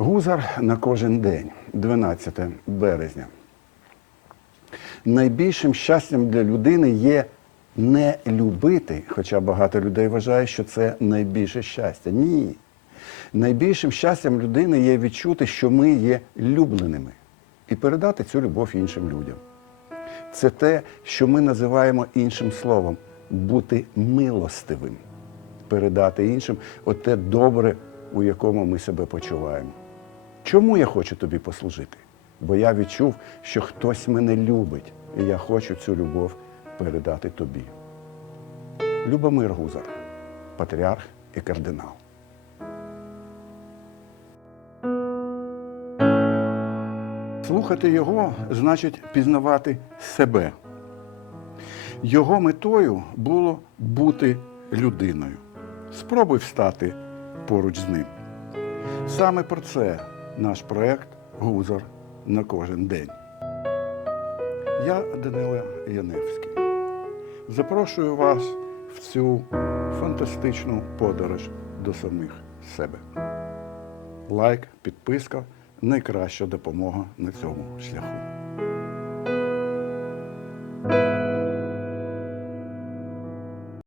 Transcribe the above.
Гузар на кожен день, 12 березня. Найбільшим щастям для людини є не любити, хоча багато людей вважає, що це найбільше щастя. Ні. Найбільшим щастям людини є відчути, що ми є любленими, і передати цю любов іншим людям. Це те, що ми називаємо іншим словом бути милостивим, передати іншим оте добре, у якому ми себе почуваємо. Чому я хочу тобі послужити? Бо я відчув, що хтось мене любить, і я хочу цю любов передати тобі. Любомир Гузар, патріарх і кардинал. Слухати його значить пізнавати себе. Його метою було бути людиною. Спробуй встати поруч з ним. Саме про це наш проект Гузор на кожен день. Я Данила Яневський. Запрошую вас в цю фантастичну подорож до самих себе. Лайк, підписка найкраща допомога на цьому шляху.